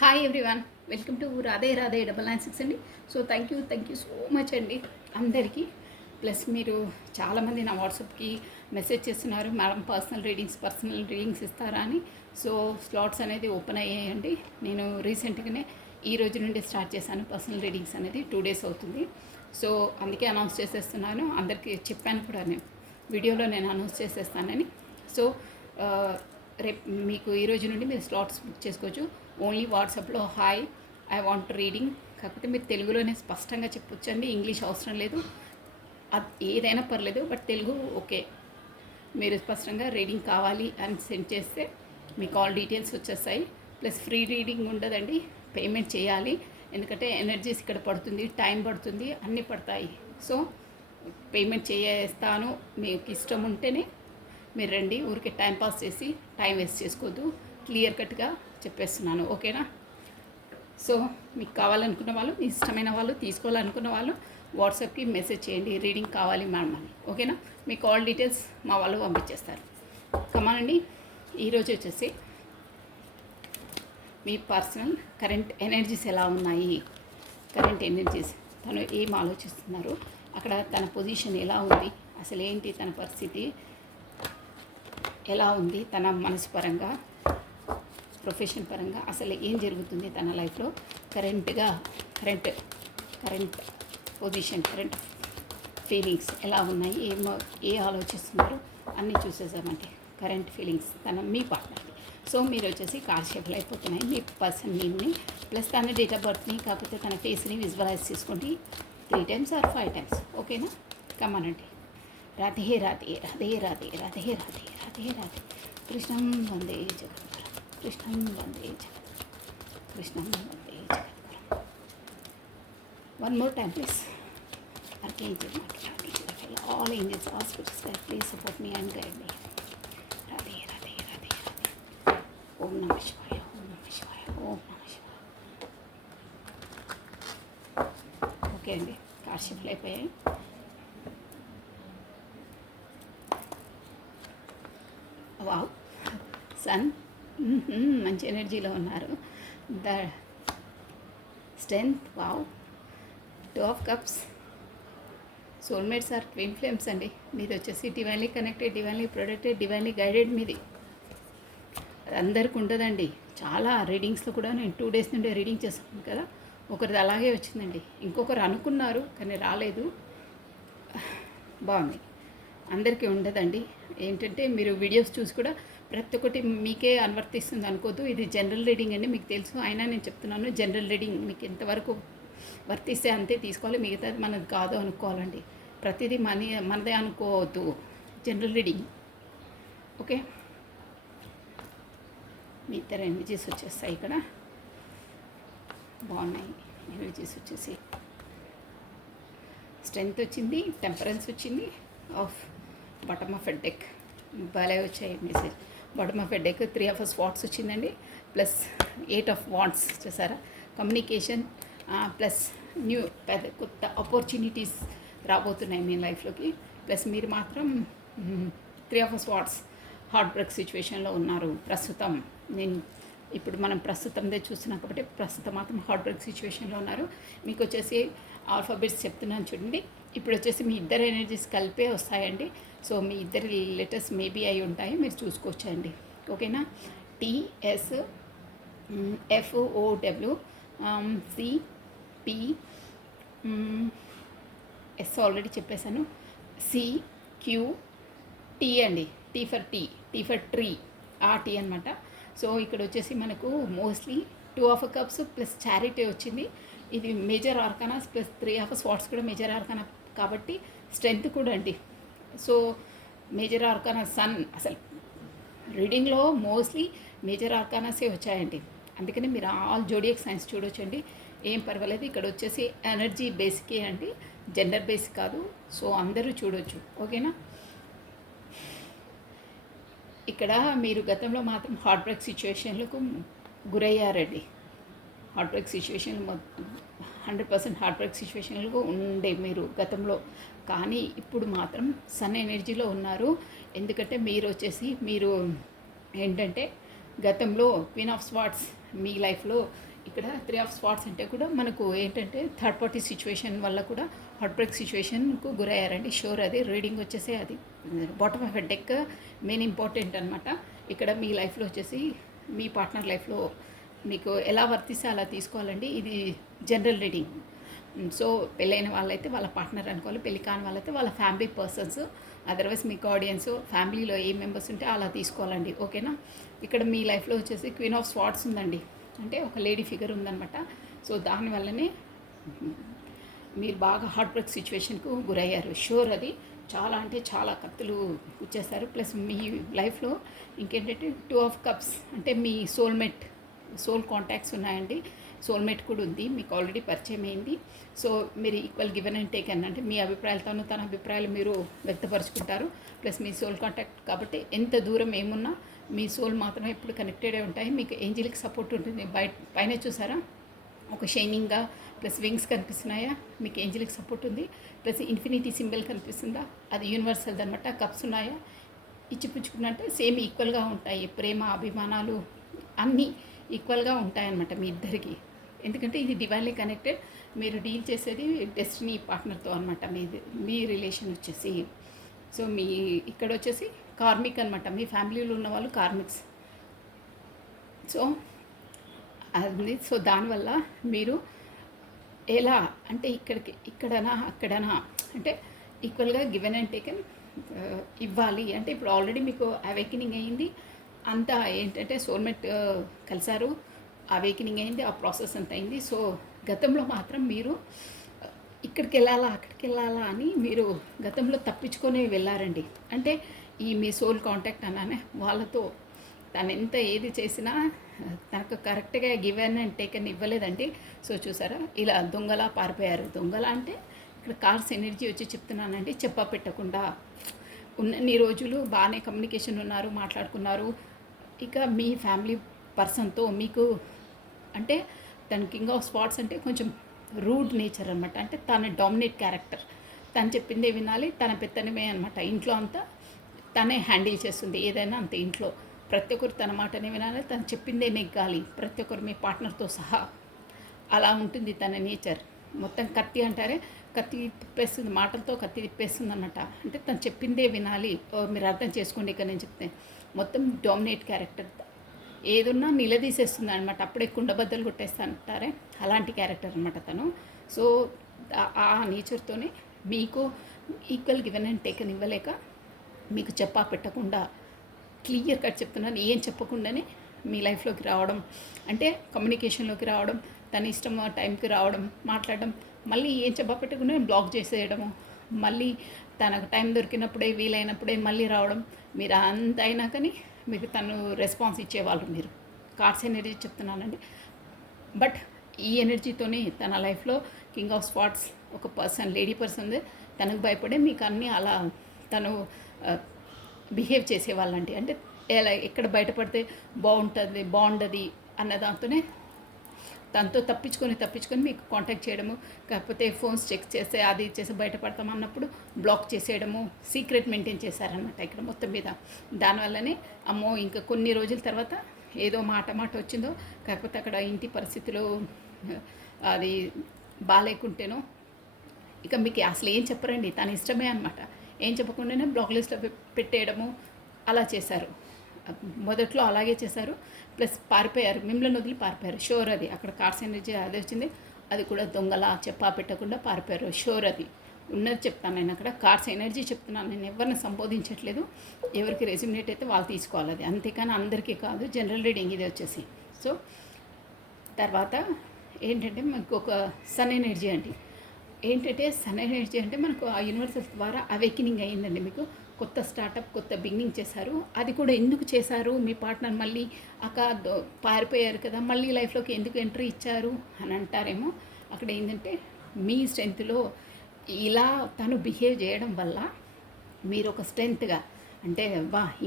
Hi everyone, welcome to Radhe Radhe 996 అండి. So thank you so much అండి అందరికీ. ప్లస్ మీరు చాలామంది నా వాట్సాప్కి మెసేజ్ చేస్తున్నారు, మేడం పర్సనల్ రీడింగ్స్ ఇస్తారా అని. సో స్లాట్స్ అనేది ఓపెన్ అయ్యాయండి. నేను రీసెంట్గానే ఈ రోజు నుండి స్టార్ట్ చేశాను పర్సనల్ రీడింగ్స్ అనేది. 2 days అవుతుంది. సో అందుకే అనౌన్స్ చేసేస్తున్నాను. అందరికీ చెప్పాను కూడా, నేను వీడియోలో నేను అనౌన్స్ చేసేస్తానని. సో రేపు మీకు ఈ రోజు నుండి మీరు స్లాట్స్ బుక్ చేసుకోవచ్చు. ఓన్లీ వాట్సాప్లో హాయ్ ఐ వాంట్ రీడింగ్, కాకపోతే మీరు తెలుగులోనే స్పష్టంగా చెప్పొచ్చండి, ఇంగ్లీష్ అవసరం లేదు. అది ఏదైనా పర్లేదు, బట్ తెలుగు ఓకే. మీరు స్పష్టంగా రీడింగ్ కావాలి అని సెండ్ చేస్తే మీ కాల్ డీటెయిల్స్ వచ్చేస్తాయి. ప్లస్ ఫ్రీ రీడింగ్ ఉండదండి, పేమెంట్ చేయాలి. ఎందుకంటే ఎనర్జీస్ ఇక్కడ పడుతుంది, టైం పడుతుంది, అన్నీ పడతాయి. సో పేమెంట్ చేస్తాను, మీకు ఇష్టం ఉంటేనే మీరు రండి. ఊరికే టైం పాస్ చేసి టైం వేస్ట్ చేసుకోవద్దు. క్లియర్ కట్గా చెప్పేస్తున్నాను, ఓకేనా? సో మీకు కావాలనుకున్న వాళ్ళు, మీ ఇష్టమైన వాళ్ళు, తీసుకోవాలనుకున్న వాళ్ళు వాట్సాప్కి మెసేజ్ చేయండి, రీడింగ్ కావాలి మేడం అని, ఓకేనా? మీ కాల్ డీటెయిల్స్ మా వాళ్ళు పంపించేస్తారు. కమానండి. ఈరోజు వచ్చేసి మీ పర్సనల్ కరెంట్ ఎనర్జీస్ ఎలా ఉన్నాయి, కరెంట్ ఎనర్జీస్, తను ఏం ఆలోచిస్తున్నారు, అక్కడ తన పొజిషన్ ఎలా ఉంది, అసలు ఏంటి తన పరిస్థితి ఎలా ఉంది, తన మనసు పరంగా, ప్రొఫెషన్ పరంగా అసలు ఏం జరుగుతుంది తన లైఫ్లో, కరెంట్ పొజిషన్, కరెంట్ ఫీలింగ్స్ ఎలా ఉన్నాయి, ఏ ఆలోచిస్తున్నారు అన్నీ చూసేసామంటే కరెంట్ ఫీలింగ్స్ మీ పార్ట్నర్కి. సో మీరు వచ్చేసి కార్డ్ షేప్లు అయిపోతున్నాయి మీ పర్సన్ నేమ్ని ప్లస్ తన డేట్ ఆఫ్ బర్త్ని, కాకపోతే తన ఫేస్ని విజువలైజ్ చేసుకోండి 3 times or 5 times, ఓకేనా? కమానండి. రాధే రాధే రాధే రాధే రాధే రాధే రాధే రాధే కృష్ణం వందే జగద్గురు, కృష్ణం వందే జగద్గురు, కృష్ణం వందే జగద్గురు. One more time please. Archangel Michael, all angels, all spirits, please support me and guide me. Radhe Radhe Radhe Radhe. ఓం నమః శివాయ, ఓం నమః శివాయ, ఓం నమః శివాయ. ఓకే అండి, కార్షిప్లు అయిపోయాయి. వావ్, సన్ మంచి ఎనర్జీలో ఉన్నారు. The strength, wow. 2 of cups, soulmates or twin flames అండి. మీది వచ్చేసి divinely connected, divinely protected, divinely guided మీది. అది అందరికి ఉంటుందండి. చాలా రీడింగ్స్లో కూడా నేను 2 days నుండి రీడింగ్ చేస్తాను కదా, ఒకరిది అలాగే వచ్చిందండి. ఇంకొకరు అనుకున్నారు కానీ రాలేదు. బాగుంది. అందరికీ ఉండదండి. ఏంటంటే మీరు వీడియోస్ చూసి కూడా ప్రతి ఒక్కటి మీకే అనువర్తిస్తుంది అనుకోద్దు. ఇది జనరల్ రీడింగ్ అండి, మీకు తెలుసు. అయినా నేను చెప్తున్నాను, జనరల్ రీడింగ్ మీకు ఎంతవరకు వర్తిస్తే అంతే తీసుకోవాలి, మిగతాది మనది కాదు అనుకోవాలండి. ప్రతిదీ మనదే అనుకోవద్దు. General reading, okay? మీ ఇద్దరు ఎనర్జీస్ వచ్చేస్తాయి ఇక్కడ. బాగున్నాయి ఎనర్జీస్ వచ్చేసి. స్ట్రెంగ్త్ వచ్చింది, టెంపరెన్స్ వచ్చింది, ఆఫ్ బాటమ్ ఆఫ్ డెక్ భలే వచ్చాయి message. Bottom of deck 3 of swords వచ్చిందండి, ప్లస్ 8 of wands చూసారా. కమ్యూనికేషన్ ప్లస్ కొత్త ఆపర్చునిటీస్ రాబోతున్నాయి మీ లైఫ్లోకి. ప్లస్ మీరు మాత్రం 3 of swords హార్ట్ బ్రేక్ సిచ్యువేషన్లో ఉన్నారు ప్రస్తుతం. ఇప్పుడు మనం ప్రస్తుతందే చూస్తున్నాం కాబట్టి ప్రస్తుతం మాత్రం హార్ట్ బ్రేక్ సిచ్యువేషన్లో ఉన్నారు. మీకు వచ్చేసి ఆల్ఫాబెట్స్ చెప్తున్నాను చూడండి. ఇప్పుడు వచ్చేసి మీ ఇద్దరు ఎనర్జీస్ కలిపే వస్తాయండి. సో మీ ఇద్దరి లెటర్స్ మేబీ అయి ఉంటాయి, మీరు చూసుకోవచ్చండి, ఓకేనా? TS FOW CP S already చెప్పేశాను, CQT అండి. T ఫర్ ట్రీ, ఆ టీ అనమాట. సో ఇక్కడ వచ్చేసి మనకు mostly 2 of cups plus charity వచ్చింది. ఇది మేజర్ ఆర్కానాస్ ప్లస్ 3 of swords కూడా మేజర్ ఆర్కానా కాబట్టి స్ట్రెంగ్త్ కూడా అండి. సో మేజర్ ఆర్కానా సన్, అసలు రీడింగ్లో మోస్ట్లీ మేజర్ ఆర్కానాసే వచ్చాయండి. అందుకని మీరు ఆల్ జోడియక్ సైన్స్ చూడొచ్చండి, ఏం పర్వాలేదు. ఇక్కడ వచ్చేసి ఎనర్జీ బేసికే అండి, జెండర్ బేస్ కాదు. సో అందరూ చూడొచ్చు, ఓకేనా? ఇక్కడ మీరు గతంలో మాత్రం హార్ట్ బ్రేక్ సిచ్యువేషన్లకు గురయ్యారండి. Heart break situation 100% heart break సిచ్యువేషన్లకు ఉండే మీరు గతంలో. కానీ ఇప్పుడు మాత్రం సన్ ఎనర్జీలో ఉన్నారు. ఎందుకంటే మీరు ఏంటంటే గతంలో క్వీన్ ఆఫ్ స్వార్డ్స్ మీ లైఫ్లో ఇక్కడ 3 ఆఫ్ స్పాట్స్ అంటే కూడా మనకు ఏంటంటే థర్డ్ పార్టీ సిచ్యువేషన్ వల్ల కూడా హార్ట్ బ్రేక్ సిచ్యువేషన్కు గురయ్యారండి. షూర్ అది రీడింగ్ వచ్చేసి అది bottom of deck main important అనమాట. ఇక్కడ మీ లైఫ్లో వచ్చేసి మీ పార్ట్నర్ లైఫ్లో మీకు ఎలా వర్తిస్తే అలా తీసుకోవాలండి. ఇది జనరల్ రీడింగ్. సో పెళ్ళైన వాళ్ళైతే వాళ్ళ పార్ట్నర్ అనుకోవాలి, పెళ్ళి కాని వాళ్ళైతే వాళ్ళ ఫ్యామిలీ పర్సన్స్, అదర్వైజ్ మీకు ఆడియన్స్ ఫ్యామిలీలో ఏ మెంబర్స్ ఉంటే అలా తీసుకోవాలండి. ఓకేనా. ఇక్కడ మీ లైఫ్లో వచ్చేసి క్వీన్ ఆఫ్ స్వార్డ్స్ ఉందండి, అంటే ఒక లేడీ ఫిగర్ ఉందన్నమాట. సో దానివల్లనే మీరు బాగా హార్ట్ బ్రేక్ సిచ్యువేషన్కు గురయ్యారు. షూర్ అది చాలా అంటే చాలా కత్తులు వచ్చేస్తారు. ప్లస్ మీ లైఫ్లో ఇంకేంటంటే 2 ఆఫ్ కప్స్ అంటే మీ సోల్ కాంటాక్ట్స్ ఉన్నాయండి. సోల్మేట్ కూడా ఉంది, మీకు ఆల్రెడీ పరిచయం అయింది. సో మీరు ఈక్వల్ గివెన్ అండ్ టేక్ అంటే మీ అభిప్రాయాలతోనూ తన అభిప్రాయాలు మీరు వ్యక్తపరుచుకుంటారు. ప్లస్ మీ సోల్ కాంటాక్ట్ కాబట్టి ఎంత దూరం ఏమున్నా మీ సోల్ మాత్రమే ఎప్పుడు కనెక్టెడే ఉంటాయి. మీకు ఏంజిల్కి సపోర్ట్ ఉంటుంది. పైన చూసారా ఒక షైనింగ్గా ప్లస్ వింగ్స్ కనిపిస్తున్నాయా, మీకు ఏంజిల్కి సపోర్ట్ ఉంది. ప్లస్ ఇన్ఫినిటీ సింబల్ కనిపిస్తుందా, అది యూనివర్సల్ అనమాట. కప్స్ ఉన్నాయా, ఇచ్చిపుచ్చుకున్నట్టు సేమ్ ఈక్వల్గా ఉంటాయి. ప్రేమ అభిమానాలు అన్నీ ఈక్వల్గా ఉంటాయన్నమాట మీ ఇద్దరికి. ఎందుకంటే ఇది డివైన్లీ కనెక్టెడ్. మీరు డీల్ చేసేది డెస్టినీ పార్ట్నర్తో అనమాట. మీ రిలేషన్ వచ్చేసి. సో మీ ఇక్కడ వచ్చేసి కార్మిక్ అనమాట. మీ ఫ్యామిలీలో ఉన్న వాళ్ళు కార్మిక్స్. సో అది సో దానివల్ల మీరు ఎలా అంటే ఇక్కడనా అక్కడనా అంటే ఈక్వల్గా గివెన్ అండ్ టేకెన్ ఇవ్వాలి. అంటే ఇప్పుడు ఆల్రెడీ మీకు అవేకనింగ్ అయ్యింది, అంతా ఏంటంటే సోల్మేట్ కలిసారు, అవేకనింగ్ అయింది, ఆ ప్రాసెస్ అంతా అయింది. సో గతంలో మాత్రం మీరు ఇక్కడికి వెళ్ళాలా అక్కడికి వెళ్ళాలా అని మీరు గతంలో తప్పించుకొని వెళ్ళారండి. అంటే ఈ మీ సోల్ కాంటాక్ట్ అన్నానే వాళ్ళతో తను ఎంత ఏది చేసినా తనకు కరెక్ట్గా గివెన్ అండ్ టేకెన్ ఇవ్వలేదండి. సో చూసారా ఇలా దొంగలా పారిపోయారు. దొంగల అంటే ఇక్కడ కార్స్ ఎనర్జీ వచ్చి చెప్తున్నానండి, చెప్పా పెట్టకుండా ఉన్నన్ని రోజులు బాగానే కమ్యూనికేషన్ ఉన్నారు, మాట్లాడుకున్నారు. ఇక మీ ఫ్యామిలీ పర్సన్తో మీకు అంటే తన కింగ్ ఆఫ్ స్పాట్స్ అంటే కొంచెం రూడ్ నేచర్ అనమాట. అంటే తన డామినేట్ క్యారెక్టర్, తను చెప్పిందే వినాలి, తన పెత్తనమే అనమాట. ఇంట్లో అంతా తనే హ్యాండిల్ చేస్తుంది ఏదైనా అంతే. ఇంట్లో ప్రతి ఒక్కరు తన మాటనే వినాలి, తను చెప్పిందే నెగ్గాలి, ప్రతి ఒక్కరు మీ పార్ట్నర్తో సహా. అలా ఉంటుంది తన నేచర్. మొత్తం కత్తి అంటారే, కత్తి తిప్పేస్తుంది, మాటలతో కత్తి తిప్పేస్తుంది అన్నమాట. అంటే తను చెప్పిందే వినాలి. మీరు అర్థం చేసుకోండి. ఇక్కడ నేను చెప్తే మొత్తం డామినేట్ క్యారెక్టర్, ఏదున్నా నిలదీసేస్తుంది అనమాట. అప్పుడే కుండబద్దలు కొట్టేస్తా అంటారే, అలాంటి క్యారెక్టర్ అనమాట తను. సో ఆ నేచర్తోనే మీకు ఈక్వల్ గివెన్ అండ్ టేకన్ ఇవ్వలేక మీకు చెప్పా పెట్టకుండా క్లియర్ కట్ చెప్తున్నాను, ఏం చెప్పకుండానే మీ లైఫ్లోకి రావడం, అంటే కమ్యూనికేషన్లోకి రావడం, తన ఇష్టం టైంకి రావడం, మాట్లాడడం, మళ్ళీ ఏం చెప్పా పెట్టకుండా బ్లాక్ చేసేయడము, మళ్ళీ తనకు టైం దొరికినప్పుడే వీలైనప్పుడే మళ్ళీ రావడం. మీరు అంత అయినా కానీ మీకు తను రెస్పాన్స్ ఇచ్చేవాళ్ళు. మీరు కార్డ్స్ ఎనర్జీ చెప్తున్నానండి. బట్ ఈ ఎనర్జీతోనే తన లైఫ్లో కింగ్ ఆఫ్ స్పాట్స్ ఒక పర్సన్, లేడీ పర్సన్, తనకు భయపడే మీకు అన్నీ అలా తను బిహేవ్ చేసేవాళ్ళండి. అంటే ఎలా ఎక్కడ బయటపడితే బాగుండదు అన్న దాంతోనే తనతో తప్పించుకొని మీకు కాంటాక్ట్ చేయడము, కాకపోతే ఫోన్స్ చెక్ చేస్తే అది చేసి బయటపడతాం అన్నప్పుడు బ్లాక్ చేసేయడము, సీక్రెట్ మెయింటైన్ చేశారనమాట ఇక్కడ మొత్తం మీద. దానివల్లనే అమ్మో ఇంకా కొన్ని రోజుల తర్వాత ఏదో మాట వచ్చిందో, కాకపోతే అక్కడ ఇంటి పరిస్థితులు అది బాగాలేకుంటేనో ఇక మీకు అసలు ఏం చెప్పరండి, తన ఇష్టమే అనమాట. ఏం చెప్పకుండానే బ్లాక్ లిస్ట్లో పెట్టేయడము అలా చేశారు. మొదట్లో అలాగే చేశారు. ప్లస్ పారిపోయారు, మిమ్మల్ని వదిలి పారిపోయారు. షోర్ అది అక్కడ కార్డ్స్ ఎనర్జీ అదే వచ్చింది. అది కూడా దొంగలా చెప్పా పెట్టకుండా పారిపోయారు. షోర్ అది ఉన్నది చెప్తాను నేను. అక్కడ కార్డ్స్ ఎనర్జీ చెప్తున్నాను నేను, ఎవరిని సంబోధించట్లేదు. ఎవరికి రెజ్యూమినేట్ అయితే వాళ్ళు తీసుకోవాలి అది, అంతేకాని అందరికీ కాదు. జనరల్ రీడింగ్ ఇది వచ్చేసి. సో తర్వాత ఏంటంటే మనకు ఒక సన్ ఎనర్జీ అండి. ఏంటంటే సన్ ఎనర్జీ అంటే మనకు ఆ యూనివర్సల్ ద్వారా అవేకనింగ్ అయ్యిందండి. మీకు కొత్త స్టార్టప్, కొత్త బిగినింగ్ చేశారు. అది కూడా ఎందుకు చేశారు, మీ పార్ట్నర్ మళ్ళీ పారిపోయారు కదా, మళ్ళీ లైఫ్లోకి ఎందుకు ఎంట్రీ ఇచ్చారు అని అంటారేమో. అక్కడ ఏంటంటే మీ స్ట్రెంగ్త్లో ఇలా తను బిహేవ్ చేయడం వల్ల మీరు ఒక స్ట్రెంగ్త్గా అంటే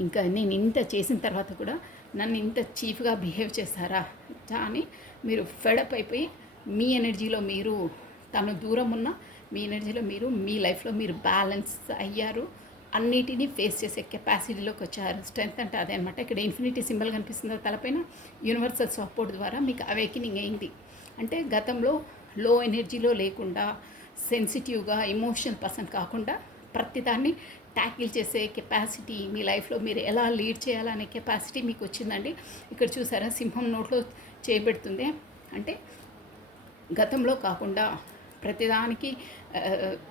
ఇంకా నేను ఇంత చేసిన తర్వాత కూడా నన్ను ఇంత చీఫ్గా బిహేవ్ చేస్తారా అని మీరు ఫెడప్ అయిపోయి మీ ఎనర్జీలో మీరు, తను దూరం ఉన్న మీ ఎనర్జీలో మీరు మీ లైఫ్లో మీరు బ్యాలెన్స్ అయ్యారు. అన్నిటినీ ఫేస్ చేసే కెపాసిటీలోకి వచ్చారు. స్ట్రెంగ్త్ అంటే అదే అనమాట. ఇక్కడ ఇన్ఫినిటీ సింబల్ కనిపిస్తుందో తలపైన యూనివర్సల్ సపోర్ట్ ద్వారా మీకు అవేకినింగ్ అయింది. అంటే గతంలో లో ఎనర్జీలో లేకుండా సెన్సిటివ్గా ఎమోషనల్ పర్సన్ కాకుండా ప్రతిదాన్ని ట్యాకిల్ చేసే కెపాసిటీ మీ లైఫ్లో మీరు ఎలా లీడ్ చేయాలనే కెపాసిటీ మీకు వచ్చిందండి. ఇక్కడ చూసారా సింహం నోట్లో చేయబెడుతుంది. అంటే గతంలో కాకుండా ప్రతిదానికి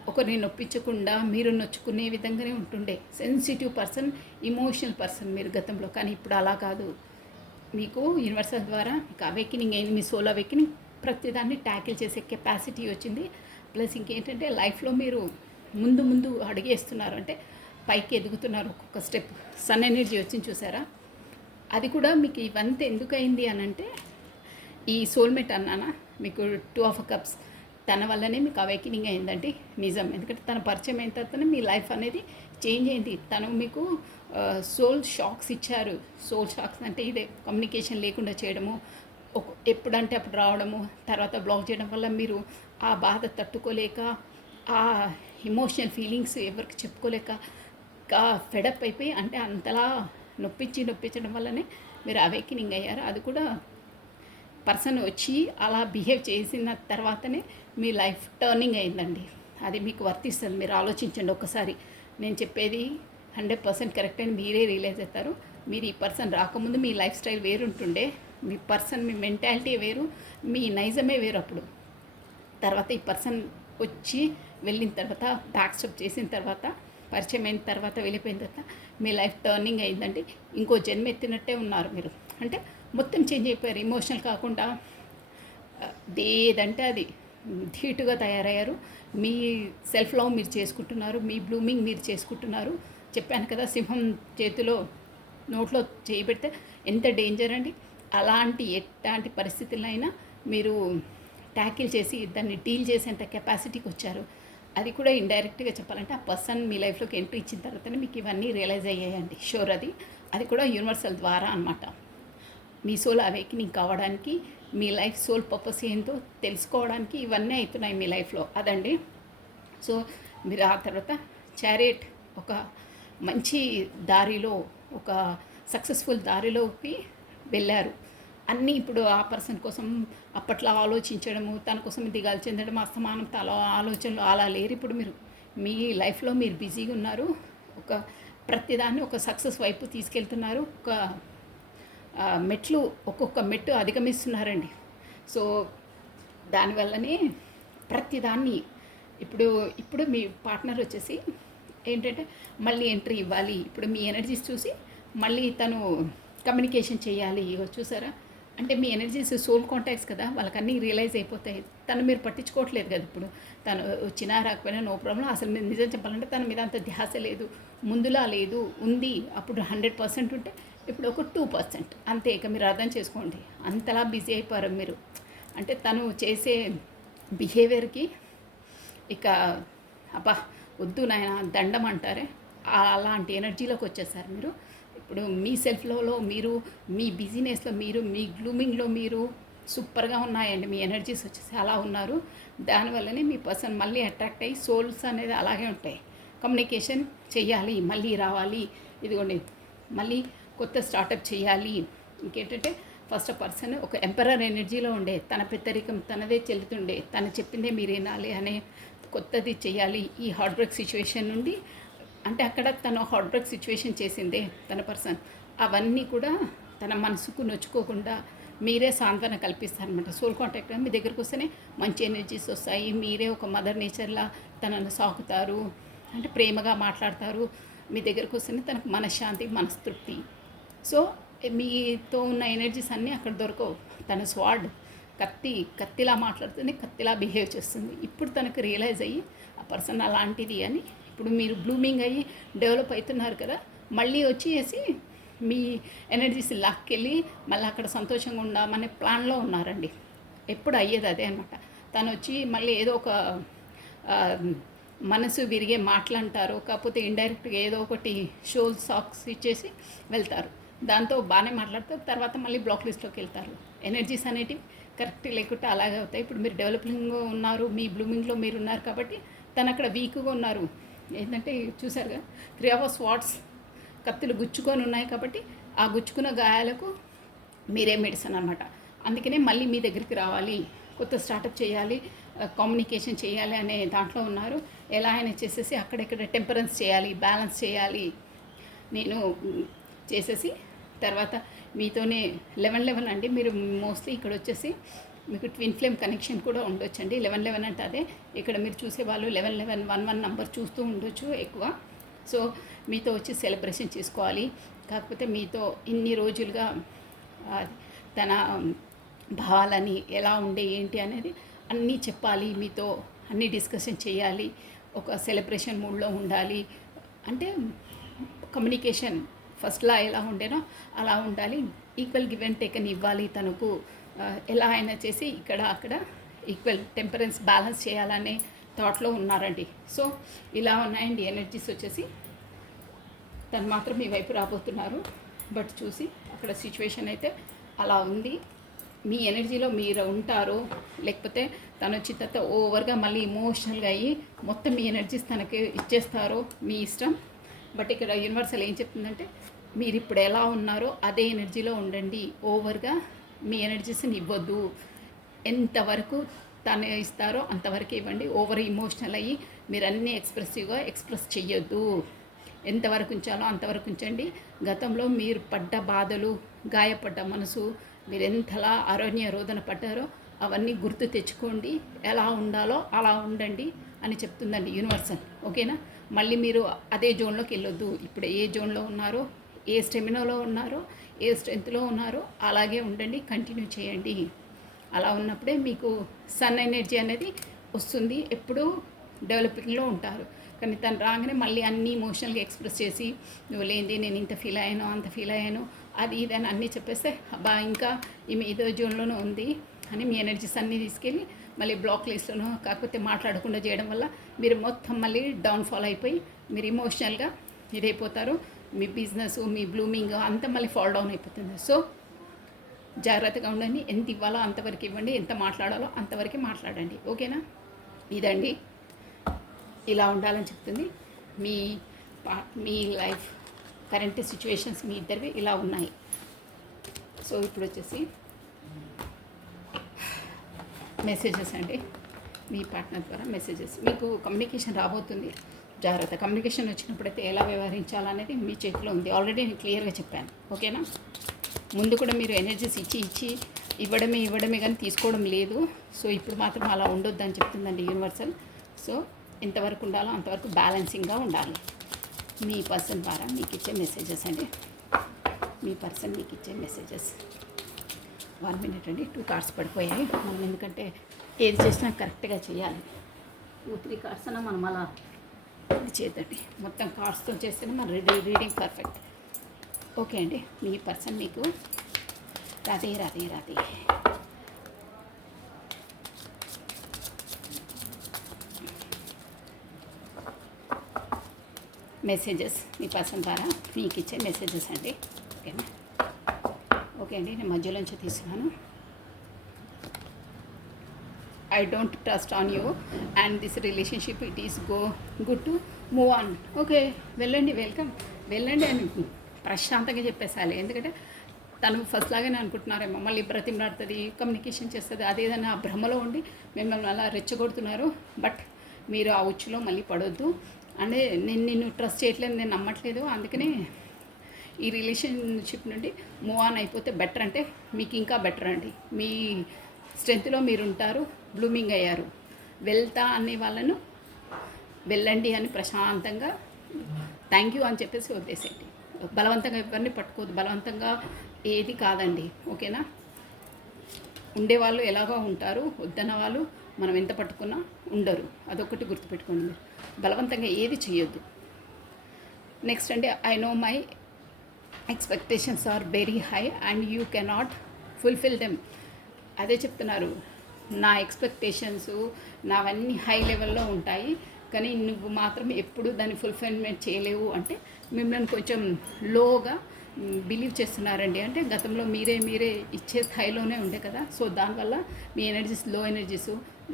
ఒకరిని నొప్పించకుండా మీరు నొచ్చుకునే విధంగానే ఉంటుండే సెన్సిటివ్ పర్సన్, ఇమోషనల్ పర్సన్ మీరు గతంలో. కానీ ఇప్పుడు అలా కాదు. మీకు యూనివర్సల్ ద్వారా మీకు అవేకినింగ్ అయింది. మీ సోల్ అవేకినింగ్ ప్రతిదాన్ని ట్యాకిల్ చేసే కెపాసిటీ వచ్చింది. ప్లస్ ఇంకేంటంటే లైఫ్లో మీరు ముందు ముందు అడుగేస్తున్నారు, అంటే పైకి ఎదుగుతున్నారు ఒక్కొక్క స్టెప్. సన్ ఎనర్జీ వచ్చింది చూసారా, అది కూడా మీకు ఇవంతా ఎందుకు అయింది అని అంటే ఈ సోల్మేట్ అన్నానా మీకు 2 ఆఫ్ కప్స్ తన వల్లనే మీకు అవేకినింగ్ అయిందండి. నిజం. ఎందుకంటే తన పరిచయం అయిన తర్వాతనే మీ లైఫ్ అనేది చేంజ్ అయింది. తను మీకు సోల్ షాక్స్ ఇచ్చారు. సోల్ షాక్స్ అంటే ఇదే కమ్యూనికేషన్ లేకుండా చేయడము, ఎప్పుడంటే అప్పుడు రావడము, తర్వాత బ్లాక్ చేయడం వల్ల మీరు ఆ బాధ తట్టుకోలేక, ఆ ఎమోషనల్ ఫీలింగ్స్ ఎవరికి చెప్పుకోలేక ఫెడప్ అయిపోయి, అంటే అంతలా నొప్పించడం వల్లనే మీరు అవేకినింగ్ అయ్యారు. అది కూడా పర్సన్ వచ్చి అలా బిహేవ్ చేసిన తర్వాతనే మీ లైఫ్ టర్నింగ్ అయిందండి. అది మీకు వర్తిస్తుంది. మీరు ఆలోచించండి ఒక్కసారి. నేను చెప్పేది 100% కరెక్ట్ అని మీరే రియలైజ్ అవుతారు. మీరు ఈ పర్సన్ రాకముందు మీ లైఫ్ స్టైల్ వేరుంటుండే, మీ పర్సన్, మీ మెంటాలిటీ వేరు, మీ నైజమే వేరు. అప్పుడు తర్వాత ఈ పర్సన్ వచ్చి వెళ్ళిన తర్వాత, బ్యాక్ స్టెప్ చేసిన తర్వాత, పరిచయం అయిన తర్వాత, వెళ్ళిపోయిన తర్వాత మీ లైఫ్ టర్నింగ్ అయిందండి. ఇంకో జన్మ ఎత్తినట్టే ఉన్నారు మీరు. అంటే మొత్తం చేంజ్ అయిపోయారు. ఎమోషనల్ కాకుండా ఏదంటే అది ధీటుగా తయారయ్యారు. మీ సెల్ఫ్ లవ్ మీరు చేసుకుంటున్నారు, మీ బ్లూమింగ్ మీరు చేసుకుంటున్నారు. చెప్పాను కదా, సింహం చేతిలో నోట్లో చేయి పెడితే ఎంత డేంజర్ అండి. అలాంటి ఎట్లాంటి పరిస్థితులైనా మీరు ట్యాకిల్ చేసి దాన్ని డీల్ చేసేంత కెపాసిటీకి వచ్చారు. అది కూడా ఇండైరెక్ట్గా చెప్పాలంటే ఆ పర్సన్ మీ లైఫ్లోకి ఎంట్రీ ఇచ్చిన తర్వాతనే మీకు ఇవన్నీ రియలైజ్ అయ్యాయండి. షూర్. అది కూడా యూనివర్సల్ ద్వారా అనమాట. మీ సోల్ అవేకినింగ్ కావడానికి, మీ లైఫ్ సోల్ పర్పస్ ఏంటో తెలుసుకోవడానికి ఇవన్నీ అవుతున్నాయి మీ లైఫ్లో. అదండి. సో మీరు ఆ తర్వాత చారియట్ ఒక మంచి దారిలో, ఒక సక్సెస్ఫుల్ దారిలోకి వెళ్ళారు. అన్నీ ఇప్పుడు ఆ పర్సన్ కోసం అప్పట్లో ఆలోచించడము, తన కోసం దిగాలు చెందడం, అస్తమానం తల ఆలోచనలు అలా లేరు. ఇప్పుడు మీరు మీ లైఫ్లో మీరు బిజీగా ఉన్నారు. ఒక ప్రతిదాన్ని ఒక సక్సెస్ వైపు తీసుకెళ్తున్నారు. ఒక మెట్లు, ఒక్కొక్క మెట్టు అధిగమిస్తున్నారండి. సో దానివల్లనే ప్రతిదాన్ని ఇప్పుడు మీ పార్ట్నర్ వచ్చేసి ఏంటంటే మళ్ళీ ఎంట్రీ ఇవ్వాలి. ఇప్పుడు మీ ఎనర్జీస్ చూసి మళ్ళీ తను కమ్యూనికేషన్ చేయాలి. చూసారా, అంటే మీ ఎనర్జీస్ సోల్ కాంటాక్ట్స్ కదా, వాళ్ళకన్నీ రియలైజ్ అయిపోతాయి. తను మీరు పట్టించుకోవట్లేదు కదా. ఇప్పుడు తను వచ్చినా రాకపోయినా నో ప్రాబ్లం. అసలు మీరు నిజం చెప్పాలంటే తన మీద అంత ధ్యాస లేదు, ముందులా లేదు. ఉంది అప్పుడు 100% ఉంటే ఇప్పుడు ఒక 2% అంతే. ఇక మీరు అర్థం చేసుకోండి, అంతలా బిజీ అయిపోయారు మీరు. అంటే తను చేసే బిహేవియర్కి ఇక అబ్బా వద్దు నాయన దండం అంటారే, అలాంటి ఎనర్జీలోకి వచ్చేసారు మీరు. ఇప్పుడు మీ సెల్ఫ్లో మీరు, మీ బిజినెస్లో మీరు, మీ గ్లూమింగ్లో మీరు సూపర్గా ఉన్నాయండి. మీ ఎనర్జీస్ వచ్చేసి అలా ఉన్నారు. దానివల్లనే మీ పర్సన్ మళ్ళీ అట్రాక్ట్ అయ్యి, సోల్స్ అనేది అలాగే ఉంటాయి. కమ్యూనికేషన్ చెయ్యాలి, మళ్ళీ రావాలి, ఇదిగోండి మళ్ళీ కొత్త స్టార్టప్ చేయాలి. ఇంకేంటంటే ఫస్ట్ పర్సన్ ఒక ఎంపరర్ ఎనర్జీలో ఉండే, తన పెద్దరికం తనదే చెల్లుతుండే, తను చెప్పిందే మీరు వినాలి అనే కొత్తది చేయాలి. ఈ హార్డ్ వర్క్ సిచ్యువేషన్ నుండి, అంటే అక్కడ తను హార్డ్ వర్క్ సిచ్యువేషన్ చేసిందే తన పర్సన్, అవన్నీ కూడా తన మనసుకు నొచ్చుకోకుండా మీరే సాంత్వన కల్పిస్తారనమాట. సోల్ కాంటాక్ట్ మీ దగ్గరకు వస్తేనే మంచి ఎనర్జీస్ వస్తాయి. మీరే ఒక మదర్ నేచర్లా తనను సాకుతారు, అంటే ప్రేమగా మాట్లాడతారు. మీ దగ్గరకు వస్తేనే తనకు మనశ్శాంతి, మనస్తృప్తి. సో మీతో ఉన్న ఎనర్జీస్ అన్నీ అక్కడ దొరకవు. తన స్వాడ్ కత్తిలా మాట్లాడుతుంది, కత్తిలా బిహేవ్ చేస్తుంది. ఇప్పుడు తనకు రియలైజ్ అయ్యి ఆ పర్సన్ అలాంటిది అని, ఇప్పుడు మీరు బ్లూమింగ్ అయ్యి డెవలప్ అవుతున్నారు కదా, మళ్ళీ వచ్చేసి మీ ఎనర్జీస్ లాక్కెళ్ళి మళ్ళీ అక్కడ సంతోషంగా ఉందామనే ప్లాన్లో ఉన్నారండి. ఎప్పుడు అయ్యేది అదే అనమాట. తను వచ్చి మళ్ళీ ఏదో ఒక మనసు విరిగే మాటలు అంటారు, కాకపోతే ఇండైరెక్ట్గా ఏదో ఒకటి షోల్ సాక్స్ ఇచ్చేసి వెళ్తారు. దాంతో బాగానే మాట్లాడతారు, తర్వాత మళ్ళీ బ్లాక్ లిస్ట్లోకి వెళ్తారు. ఎనర్జీస్ అనేటివి కరెక్ట్ లేకుంటే అలాగే అవుతాయి. ఇప్పుడు మీరు డెవలపింగ్ ఉన్నారు, మీ బ్లూమింగ్లో మీరు ఉన్నారు కాబట్టి తను అక్కడ వీక్గా ఉన్నారు. ఏంటంటే చూసారుగా 3 అవర్స్ వాట్స్ కత్తులు గుచ్చుకొని ఉన్నాయి కాబట్టి ఆ గుచ్చుకున్న గాయాలకు మీరే మెడిసిన్ అనమాట. అందుకనే మళ్ళీ మీ దగ్గరికి రావాలి, కొత్త స్టార్టప్ చేయాలి, కమ్యూనికేషన్ చేయాలి అనే దాంట్లో ఉన్నారు. ఎలా అయినా చేసేసి అక్కడెక్కడ టెంపరెన్స్ చేయాలి, బ్యాలెన్స్ చేయాలి నేను చేసేసి తర్వాత మీతోనే 11 అండి. మీరు మోస్ట్లీ ఇక్కడ వచ్చేసి మీకు ట్విన్ ఫ్లేమ్ కనెక్షన్ కూడా ఉండొచ్చండి. 11 అంటే అదే ఇక్కడ మీరు చూసేవాళ్ళు 11 నంబర్ చూస్తూ ఉండొచ్చు ఎక్కువ. సో మీతో వచ్చి సెలబ్రేషన్ చేసుకోవాలి. కాకపోతే మీతో ఇన్ని రోజులుగా తన భావాలని ఎలా ఉండే ఏంటి అనేది అన్నీ చెప్పాలి, మీతో అన్నీ డిస్కషన్ చేయాలి, ఒక సెలబ్రేషన్ మూడ్లో ఉండాలి. అంటే కమ్యూనికేషన్ ఫస్ట్లా ఎలా ఉండేనో అలా ఉండాలి. ఈక్వల్ గివ్ అండ్ టేక్ అని ఇవ్వాలి తనకు. ఎలా అయినా చేసి ఇక్కడ అక్కడ ఈక్వల్ టెంపరెన్స్ బ్యాలెన్స్ చేయాలనే థాట్లో ఉన్నారండి. సో ఇలా ఉన్నాయండి ఎనర్జీస్ వచ్చేసి. తను మాత్రం మీ వైపు రాబోతున్నారు. బట్ చూసి అక్కడ సిచ్యువేషన్ అయితే అలా ఉంది. మీ ఎనర్జీలో మీరు ఉంటారో లేకపోతే తను వచ్చి తర్వాత ఓవర్గా మళ్ళీ ఇమోషనల్గా అయ్యి మొత్తం మీ ఎనర్జీస్ తనకి ఇచ్చేస్తారో మీ ఇష్టం. బట్ ఇక్కడ యూనివర్సల్ ఏం చెప్తుందంటే మీరు ఇప్పుడు ఎలా ఉన్నారో అదే ఎనర్జీలో ఉండండి. ఓవర్గా మీ ఎనర్జీస్ని ఇవ్వద్దు. ఎంతవరకు తను ఇస్తారో అంతవరకు ఇవ్వండి. ఓవర్ ఇమోషనల్ అయ్యి మీరు అన్నీ ఎక్స్ప్రెసివ్గా ఎక్స్ప్రెస్ చెయ్యొద్దు. ఎంతవరకు ఉంచాలో అంతవరకు ఉంచండి. గతంలో మీరు పడ్డ బాధలు, గాయపడ్డ మనసు, మీరు ఎంతలా అరణ్య రోదన పడ్డారో అవన్నీ గుర్తు తెచ్చుకోండి. ఎలా ఉండాలో అలా ఉండండి అని చెప్తుందండి యూనివర్సల్. ఓకేనా? మళ్ళీ మీరు అదే జోన్లోకి వెళ్ళొద్దు. ఇప్పుడు ఏ జోన్లో ఉన్నారో, ఏ స్టెమినాలో ఉన్నారో, ఏ స్ట్రెంత్లో ఉన్నారో అలాగే ఉండండి, కంటిన్యూ చేయండి. అలా ఉన్నప్పుడే మీకు సన్ ఎనర్జీ అనేది వస్తుంది. ఎప్పుడూ డెవలపింగ్లో ఉంటారు. కానీ తను రాగానే మళ్ళీ అన్నీ ఇమోషనల్గా ఎక్స్ప్రెస్ చేసి నువ్వు లేనిది నేను ఇంత ఫీల్ అయ్యాను, అంత ఫీల్ అయ్యాను, అది ఇది అని అన్నీ చెప్పేస్తే అబ్బా ఇంకా ఈమె ఏదో జోన్లోనే ఉంది అని మీ ఎనర్జీస్ అన్నీ తీసుకెళ్ళి మళ్ళీ బ్లాక్ లిస్ట్లోనో కాకపోతే మాట్లాడకుండా చేయడం వల్ల మీరు మొత్తం మళ్ళీ డౌన్ఫాల్ అయిపోయి మీరు ఇమోషనల్గా ఇదైపోతారు. మీ బిజినెస్, మీ బ్లూమింగ్ అంతా మళ్ళీ ఫాల్ డౌన్ అయిపోతుంది. సో జాగ్రత్తగా ఉండండి. ఎంత ఇవ్వాలో అంతవరకు ఇవ్వండి, ఎంత మాట్లాడాలో అంతవరకు మాట్లాడండి. ఓకేనా? ఇదండి ఇలా ఉండాలని చెప్తుంది. మీ లైఫ్ కరెంట్ సిచ్యువేషన్స్ మీ ఇద్దరివి ఇలా ఉన్నాయి. సో ఇప్పుడు వచ్చేసి మెసేజెస్ అండి. మీ పార్ట్నర్ ద్వారా మెసేజెస్ మీకు కమ్యూనికేషన్ రాబోతుంది. జాగ్రత్త. కమ్యూనికేషన్ వచ్చినప్పుడైతే ఎలా వ్యవహరించాలనేది మీ చేతిలో ఉంది. ఆల్రెడీ నేను క్లియర్గా చెప్పాను. ఓకేనా? ముందు కూడా మీరు ఎనర్జీస్ ఇచ్చి ఇవ్వడమే కానీ తీసుకోవడం లేదు. సో ఇప్పుడు మాత్రం అలా ఉండొద్దు అని చెప్తుందండి యూనివర్సల్. సో ఎంతవరకు ఉండాలో అంతవరకు బ్యాలెన్సింగ్గా ఉండాలి. మీ పర్సన్ ద్వారా మీకు ఇచ్చే మెసేజెస్ అండి. మీ పర్సన్ మీకు ఇచ్చే మెసేజెస్. 1 minute అండి. 2 కార్డ్స్ పడిపోయాయి. మనం ఎందుకంటే ఏది చేసినా కరెక్ట్గా చేయాలి. 2-3 కార్డ్స్ అన్నా మనం అలా ఇది చేద్దండి. మొత్తం కార్డ్స్తో చేస్తేనే మన రీడింగ్ పర్ఫెక్ట్. ఓకే అండి. మీ పర్సన్ మీకు రాధే రాధే రాధే. మెసేజెస్ మీ పర్సన్ ద్వారా మీకు ఇచ్చే మెసేజెస్ అండి. ఓకేనా? ఓకే అండి. నేను మధ్యలోంచి తీసుకున్నాను. I don't trust on you and this relationship it is good to move on. Okay, వెళ్ళండి, వెల్కమ్, వెళ్ళండి అని ప్రశాంతంగా చెప్పేసాలి. ఎందుకంటే తను ఫస్ట్ లాగానే అనుకుంటున్నారేమో, మళ్ళీ బ్రతిమలాడుతుంది, కమ్యూనికేషన్ చేస్తుంది, అదేదన్నా ఆ భ్రమలో ఉండి మిమ్మల్ని అలా రెచ్చగొడుతున్నారు. బట్ మీరు ఆ ఉచ్చులో మళ్ళీ పడొద్దు. అంటే నేను నిన్ను ట్రస్ట్ చేయట్లేదు, నేను నమ్మట్లేదు, అందుకనే ఈ రిలేషన్షిప్ నుండి మూవ్ ఆన్ అయిపోతే బెటర్. అంటే మీకు ఇంకా బెటర్ అండి. మీ స్ట్రెంత్లో మీరు ఉంటారు, బ్లూమింగ్ అయ్యారు. వెళ్తా అనే వాళ్ళను వెళ్ళండి అని ప్రశాంతంగా థ్యాంక్ యూ అని చెప్పేసి వదిలేసేయండి. బలవంతంగా ఎవరిని పట్టుకోవద్దు. బలవంతంగా ఏది కాదండి. ఓకేనా? ఉండేవాళ్ళు ఎలాగో ఉంటారు, వద్దన్న వాళ్ళు మనం ఎంత పట్టుకున్నా ఉండరు. అదొకటి గుర్తుపెట్టుకోండి. మీరు బలవంతంగా ఏది చేయొద్దు. నెక్స్ట్ అంటే I know my expectations are very high and you cannot fulfil them. అదే చెప్తున్నారు. నా ఎక్స్పెక్టేషన్స్ నావన్నీ హై లెవెల్లో ఉంటాయి, కానీ నువ్వు మాత్రం ఎప్పుడు దాన్ని ఫుల్ఫిల్మెంట్ చేయలేవు అంటే మిమ్మల్ని కొంచెం లోగా బిలీవ్ చేస్తున్నారండి. అంటే గతంలో మీరే ఇచ్చే స్థాయిలోనే ఉండే కదా. సో దానివల్ల మీ ఎనర్జీస్ లో ఎనర్జీస్,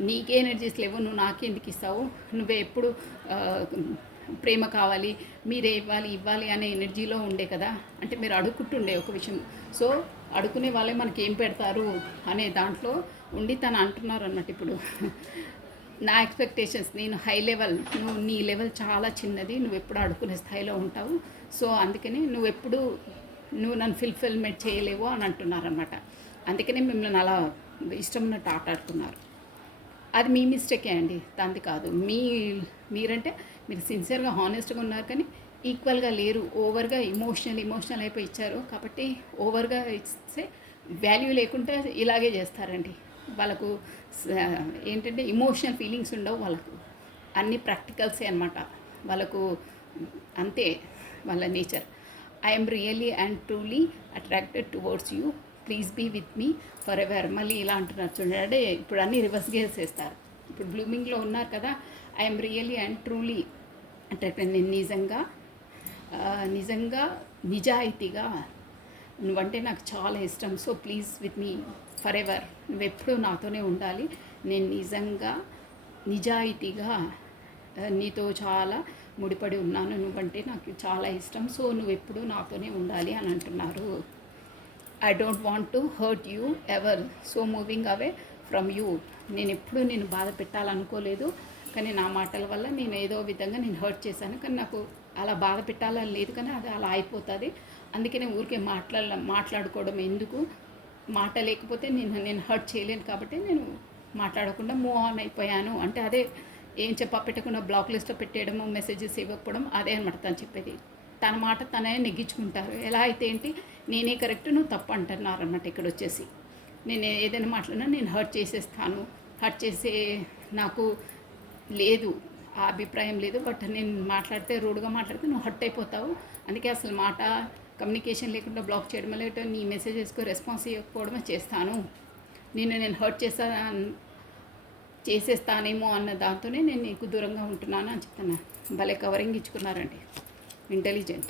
నీకే ఎనర్జీస్ లేవు, నువ్వు నాకే ఎందుకు ఇస్తావు, నువ్వే ఎప్పుడు ప్రేమ కావాలి, మీరే ఇవ్వాలి ఇవ్వాలి అనే ఎనర్జీలో ఉండే కదా. అంటే మీరు అడుక్కుంటుండే ఒక విషయం. సో అడుక్కునే వాళ్ళే మనకి ఏం పెడతారు అనే దాంట్లో ఉండి తను అంటున్నారు అన్నట్టు ఇప్పుడు. నా ఎక్స్పెక్టేషన్స్, నేను హై లెవెల్, నువ్వు నీ లెవెల్ చాలా చిన్నది, నువ్వు ఎప్పుడు అడుక్కునే స్థాయిలో ఉంటావు. సో అందుకని నువ్వు నన్ను ఫుల్ఫిల్మెంట్ చేయలేవు అని అంటున్నారనమాట. అందుకనే మిమ్మల్ని అలా ఇష్టం ఉన్నట్టు ఆడుతున్నారు. అది మీ మిస్టేకే అండి, తంది కాదు. మీరంటే మీరు సిన్సియర్గా హానెస్ట్గా ఉన్నారు, కానీ ఈక్వల్గా లేరు. ఓవర్గా ఇమోషనల్ అయిపోయి ఇచ్చారు కాబట్టి ఓవర్గా ఇస్తే వాల్యూ లేకుండా ఇలాగే చేస్తారండి. వాళ్ళకు ఏంటంటే ఇమోషనల్ ఫీలింగ్స్ ఉండవు వాళ్ళకు, అన్నీ ప్రాక్టికల్సే అనమాట వాళ్ళకు, అంతే వాళ్ళ nature. I'm really and truly attracted towards you, please be with me forever. మళ్ళీ ఇలా అంటున్నారు చూడండి, అంటే ఇప్పుడు అన్నీ రివర్స్ గేర్స్ వేస్తారు. ఇప్పుడు బ్లూమింగ్లో ఉన్నారు కదా, I'm really and truly attracted, నేను నిజంగా నిజాయితీగా నువ్వంటే నాకు చాలా ఇష్టం. So please with me forever, నువ్వెప్పుడూ నాతోనే ఉండాలి. నేను నిజాయితీగా నీతో చాలా ముడిపడి ఉన్నాను, నువ్వంటే నాకు చాలా ఇష్టం. సో నువ్వెప్పుడూ నాతోనే ఉండాలి అని అంటున్నారు. I don't want to hurt you ever, so moving away from you. నేను ఎప్పుడూ నేను బాధ పెట్టాలనుకోలేదు, కానీ నా మాటల వల్ల నేను ఏదో విధంగా నేను హర్ట్ చేశాను. కానీ నాకు అలా బాధ పెట్టాలని లేదు, కానీ అది అలా అయిపోతుంది. అందుకనే ఊరికే మాట్లాడుకోవడం ఎందుకు, మాట లేకపోతే నేను హర్ట్ చేయలేను కాబట్టి నేను మాట్లాడకుండా మూవ్ ఆన్ అయిపోయాను. అంటే అదే ఏం పెట్టకుండా బ్లాక్ లిస్ట్లో పెట్టేయడము, మెసేజెస్ ఇవ్వకపోవడం, అదే అనమాట తను చెప్పేది. తన మాట తనే నెగ్గించుకుంటారు. ఎలా అయితే ఏంటి, నేనే కరెక్ట్ నువ్వు తప్పు అంటున్నారు అనమాట. ఇక్కడ వచ్చేసి నేను ఏదైనా మాట్లాడినా నేను హర్ట్ చేసేస్తాను, హర్ట్ చేసే నాకు లేదు, ఆ అభిప్రాయం లేదు. బట్ నేను రూడ్గా మాట్లాడితే నువ్వు హర్ట్ అయిపోతావు. అందుకే అసలు కమ్యూనికేషన్ లేకుండా బ్లాక్ చేయడం లేకపోతే నీ మెసేజెస్కు రెస్పాన్స్ ఇవ్వకపోవడమే చేస్తాను. నేను హర్ట్ చేసేస్తానేమో అన్న దాంతోనే నేను నీకు దూరంగా ఉంటున్నాను అని చెప్తాను. భలే కవరింగ్ ఇచ్చుకున్నారండి, ఇంటెలిజెంట్.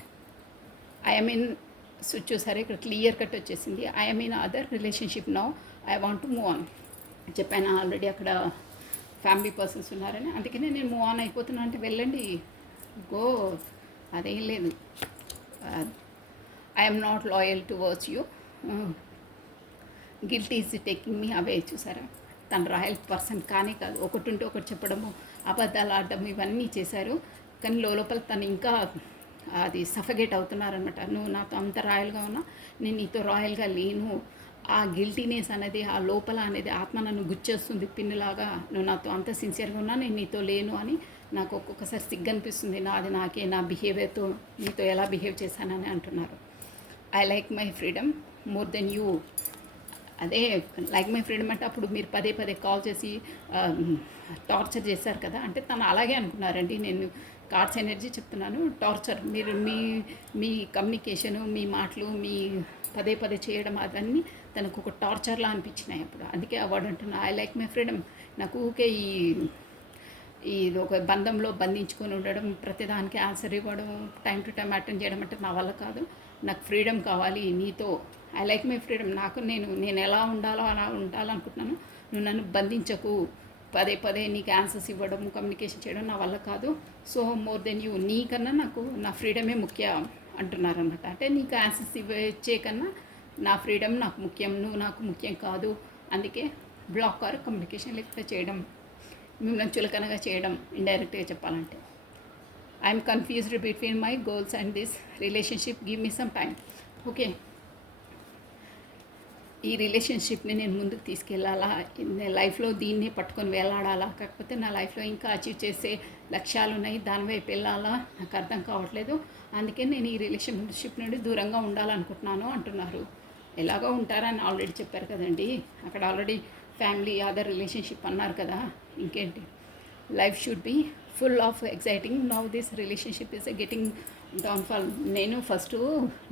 ఐఎమ్ ఇన్ చూసారు ఇక్కడ క్లియర్ కట్ వచ్చేసింది. I'm in other relationship now, I want to move on. చెప్పాను ఆల్రెడీ అక్కడ ఫ్యామిలీ పర్సన్స్ ఉన్నారని, అందుకనే నేను మూవ్ ఆన్ అయిపోతున్నా. అంటే వెళ్ళండి, గో, అదేం లేదు. I'm not loyal towards you, guilt is taking me away. చూసారా, తను రాయల్ పర్సన్ కానే కాదు. ఒకటి ఉంటే ఒకటి చెప్పడము, అబద్ధాలు ఆడడం, ఇవన్నీ చేశారు. కానీ లోపల తను ఇంకా అది సఫగేట్ అవుతున్నారనమాట. నువ్వు నాతో అంత రాయల్గా ఉన్నా, నేను నీతో రాయల్గా లేను. ఆ గిల్టీనెస్ అనేది, ఆ లోపల అనేది ఆత్మ నన్ను గుచ్చేస్తుంది పిన్నులాగా. నువ్వు నాతో అంత సిన్సియర్గా ఉన్నా నేను నీతో లేను అని నాకు ఒక్కొక్కసారి సిగ్గు అనిపిస్తుంది. నాకే నా బిహేవియర్తో నీతో ఎలా బిహేవ్ చేశానని అంటున్నారు. I like my freedom more than you. అదే లైక్ మై ఫ్రీడమ్ అంటే అప్పుడు మీరు పదే కాల్ చేసి టార్చర్ చేశారు కదా, అంటే తను అలాగే అనుకున్నారండి. నేను కార్డ్స్ ఎనర్జీ చెప్తున్నాను, టార్చర్. మీరు మీ కమ్యూనికేషను, మీ మాటలు, మీ పదే చేయడం, అవన్నీ తనకు ఒక టార్చర్లా అనిపించినాయి అప్పుడు. అందుకే ఆ వర్డ్ అంటున్నా, ఐ లైక్ మై ఫ్రీడమ్. నాకు ఊకే ఈ ఒక బంధంలో బంధించుకొని ఉండడం, ప్రతిదానికి ఆన్సర్ ఇవ్వడం, టైం టు టైం అటెండ్ చేయడం అంటే నా వల్ల కాదు. నాకు ఫ్రీడమ్ కావాలి నీతో. I like my freedom. నేను ఎలా ఉండాలో అలా ఉండాలనుకుంటున్నాను. నువ్వు నన్ను బంధించకు. పదే నీకు ఆన్సర్స్ ఇవ్వడం, కమ్యూనికేషన్ చేయడం నా వల్ల కాదు. సో మోర్ దెన్ యూ, నీకన్నా నాకు నా ఫ్రీడమే ముఖ్యం అంటున్నారనమాట. అంటే నీకు ఆన్సర్స్ ఇచ్చే కన్నా నా ఫ్రీడమ్ నాకు ముఖ్యం, నువ్వు నాకు ముఖ్యం కాదు. అందుకే బ్లాక్ ఆర్ కమ్యూనికేషన్ లేకుండా చేయడం, మిమ్మల్ని చులకనగా చేయడం, ఇండైరెక్ట్గా చెప్పాలంటే. I'm confused between my goals and this relationship, give me some time. Okay, ఈ రిలేషన్షిప్ని నేను ముందుకు తీసుకెళ్ళాలా, లైఫ్లో దీన్ని పట్టుకొని వేలాడాలా, కాకపోతే నా లైఫ్లో ఇంకా అచీవ్ చేసే లక్ష్యాలు ఉన్నాయి, దాని వైపు వెళ్ళాలా నాకు అర్థం కావట్లేదు. అందుకే నేను ఈ రిలేషన్షిప్ నుండి దూరంగా ఉండాలనుకుంటున్నాను అంటున్నారు. ఎలాగో ఉంటారని ఆల్రెడీ చెప్పారు కదండి, అక్కడ ఆల్రెడీ ఫ్యామిలీ అదర్ రిలేషన్షిప్ అన్నారు కదా, ఇంకేంటి. Life should be full of exciting. Now this relationship is getting downfall. నేను ఫస్ట్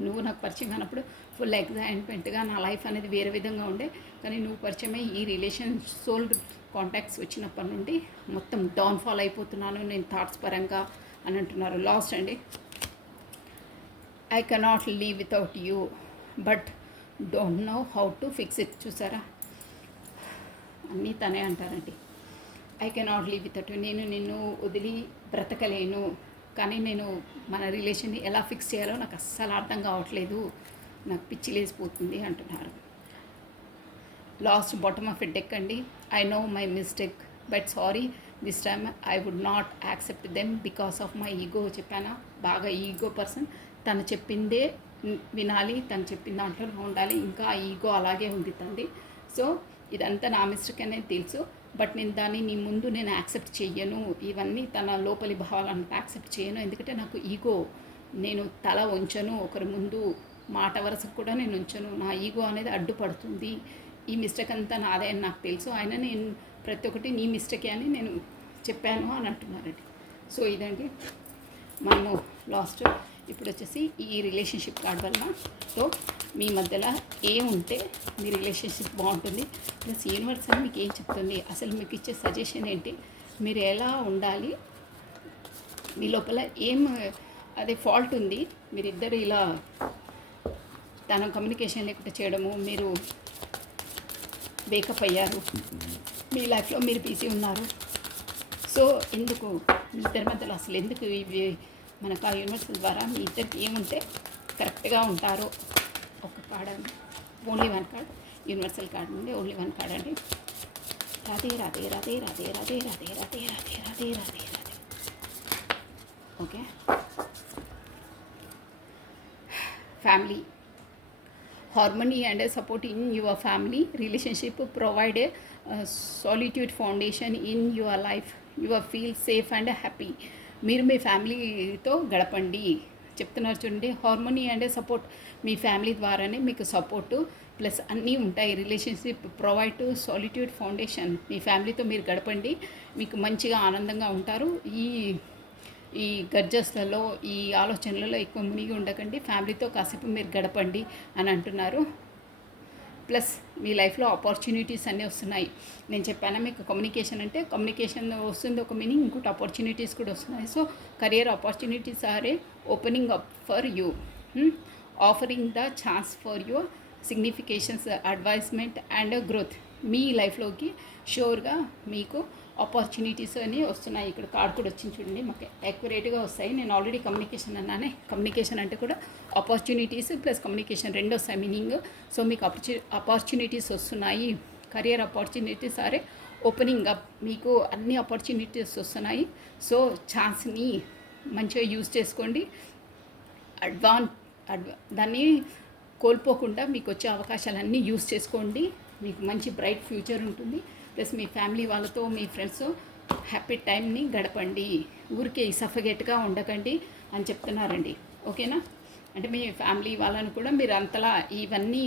నువ్వు నాకు పరిచయం కానప్పుడు ఫుల్ ఎక్సైట్మెంట్గా నా లైఫ్ అనేది వేరే విధంగా ఉండే, కానీ నువ్వు పరిచయమై ఈ సోల్ కాంటాక్ట్స్ వచ్చినప్పటి నుండి మొత్తం డౌన్ఫాల్ అయిపోతున్నాను నేను థాట్స్ పరంగా అని అంటున్నారు. లాస్ట్ అండి, I cannot leave without you but don't know how to fix it. చూసారా, అన్నీ తనే అంటారండి. I cannot leave without you, నేను నిన్ను వదిలి బ్రతకలేను. కానీ నేను మన రిలేషన్ని ఎలా ఫిక్స్ చేయాలో నాకు అస్సలు అర్థం కావట్లేదు, నాకు పిచ్చి లేసిపోతుంది అంటున్నారు. Last bottom of a deck అండి. I know my mistake but sorry this time I would not accept them because of my ego. చెప్పానా, బాగా ఈగో పర్సన్. తను చెప్పిందే వినాలి, తను చెప్పిన దాంట్లో ఉండాలి, ఇంకా ఈగో అలాగే ఉంది తంది. సో ఇదంతా నా మిస్టేక్ అనేది తెలుసు, బట్ నేను దాన్ని నీ ముందు నేను యాక్సెప్ట్ చెయ్యను. ఇవన్నీ తన లోపలి భావాలను యాక్సెప్ట్ చేయను, ఎందుకంటే నాకు ఈగో. నేను తల ఉంచను ఒకరి ముందు, మాట వరుసకు కూడా నేను ఉంచను. నా ఈగో అనేది అడ్డుపడుతుంది. ఈ మిస్టేక్ అంతా నాదే అని నాకు తెలుసు, అయినా నేను ప్రతి ఒక్కటి నీ మిస్టేకే అని నేను చెప్పాను అని అంటున్నారండి. సో ఇదండి మనము లాస్ట్. ఇప్పుడు వచ్చేసి ఈ రిలేషన్షిప్ కార్డ్ వల్ల సో మీ మధ్యలో ఏముంటే మీ రిలేషన్షిప్ బాగుంటుంది, ప్లస్ యూనివర్స్ అని మీకు ఏం చెప్తుంది, అసలు మీకు ఇచ్చే సజెషన్ ఏంటి, మీరు ఎలా ఉండాలి, మీ లోపల ఏం అదే ఫాల్ట్ ఉంది, మీరిద్దరు ఇలా తన కమ్యూనికేషన్ లేకుండా చేయడము, మీరు వేకప్ అయ్యారు, మీ లైఫ్లో మీరు బిజీ ఉన్నారు. సో ఎందుకు మీ ఇద్దరి మధ్యలో అసలు ఎందుకు ఇవి మనకు ఆ యూనివర్సల్ ద్వారా మీ ఇద్దరికి ఏముంటే కరెక్ట్గా ఉంటారో. ఒక కార్డ్ అండి, only one card, universal card నుండి ఓన్లీ వన్ కార్డ్ అండి. Radhe Radhe Radhe Radhe Radhe Radhe Radhe Radhe Radhe Radhe Radhe. Okay, family harmony and support in your family relationship provide a solitude foundation in your life. You will feel safe and happy. మీరు మీ ఫ్యామిలీతో గడపండి చెప్తున్నారు చూడండి. Harmony and support, మీ family ద్వారానే మీకు సపోర్టు ప్లస్ అన్నీ ఉంటాయి. Relationship provide to solitude foundation. మీ ఫ్యామిలీతో మీరు గడపండి, మీకు మంచిగా ఆనందంగా ఉంటారు. ఈ గర్జస్లలో ఈ ఆలోచనలలో ఎక్కువ మునిగి ఉండకండి, ఫ్యామిలీతో కాసేపు మీరు గడపండి అని అంటున్నారు. ప్లస్ మీ లైఫ్లో ఆపర్చునిటీస్ అన్నీ వస్తున్నాయి. నేను చెప్పాను మీకు కమ్యూనికేషన్ అంటే కమ్యూనికేషన్ వస్తుంది ఒక మీనింగ్, ఇంకోటి ఆపర్చునిటీస్ కూడా వస్తున్నాయి. So career opportunities are a opening up for you, offering the chance for your significations, advisement and growth. మీ లైఫ్లోకి షూర్గా మీకు ఆపర్చునిటీస్ అని వస్తున్నాయి. ఇక్కడ కార్డ్ కూడా వచ్చింది చూడండి, మాకు యాక్యురేట్గా వస్తాయి. నేను ఆల్రెడీ కమ్యూనికేషన్ అన్నానే, కమ్యూనికేషన్ అంటే కూడా ఆపర్చునిటీస్ ప్లస్ కమ్యూనికేషన్ రెండు వస్తాయి మీనింగ్. సో మీకు ఆపర్చునిటీస్ వస్తున్నాయి, career opportunities are opening up, మీకు అన్ని ఆపర్చునిటీస్ వస్తున్నాయి. సో ఛాన్స్ని మంచిగా యూజ్ చేసుకోండి, దాన్ని కోల్పోకుండా మీకు వచ్చే అవకాశాలన్నీ యూజ్ చేసుకోండి. మీకు మంచి బ్రైట్ ఫ్యూచర్ ఉంటుంది. ప్లస్ మీ ఫ్యామిలీ వాళ్ళతో మీ ఫ్రెండ్స్ హ్యాపీ టైంని గడపండి, ఊరికే సఫగేట్గా ఉండకండి అని చెప్తున్నారండి. ఓకేనా, అంటే మీ ఫ్యామిలీ వాళ్ళని కూడా మీరు అంతలా ఇవన్నీ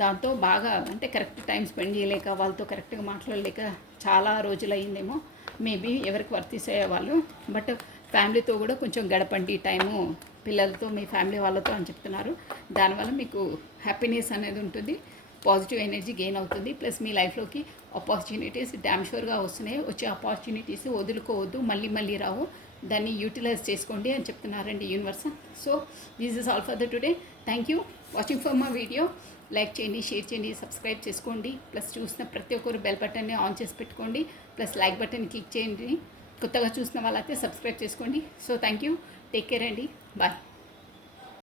దాంతో బాగా అంటే కరెక్ట్ టైం స్పెండ్ చేయలేక, వాళ్ళతో కరెక్ట్గా మాట్లాడలేక చాలా రోజులు అయిందేమో మేబీ ఎవరికి వర్తిసయ్యే వాళ్ళు. బట్ ఫ్యామిలీతో కూడా కొంచెం గడపండి టైము, పిల్లలతో మీ ఫ్యామిలీ వాళ్ళతో అని చెప్తున్నారు. దానివల్ల మీకు హ్యాపీనెస్ అనేది ఉంటుంది, పాజిటివ్ ఎనర్జీ గెయిన్ అవుతుంది. ప్లస్ మీ లైఫ్లోకి ఆపర్చునిటీస్ డ్యామ్ షూర్గా వస్తున్నాయి. వచ్చే ఆపర్చునిటీస్ వదులుకోవద్దు, మళ్ళీ మళ్ళీ రావు, దాన్ని యూటిలైజ్ చేసుకోండి అని చెప్తున్నారండి universe. So this is all for the today. Thank you watching for my video. Like చేయండి, షేర్ చేయండి, సబ్స్క్రైబ్ చేసుకోండి. ప్లస్ చూసిన ప్రతి ఒక్కరు బెల్ బటన్ని ఆన్ చేసి పెట్టుకోండి. ప్లస్ లైక్ బటన్ క్లిక్ చేయండి. కొత్తగా చూసిన వాళ్ళైతే సబ్స్క్రైబ్ చేసుకోండి. So thank you, take care అండి, బాయ్.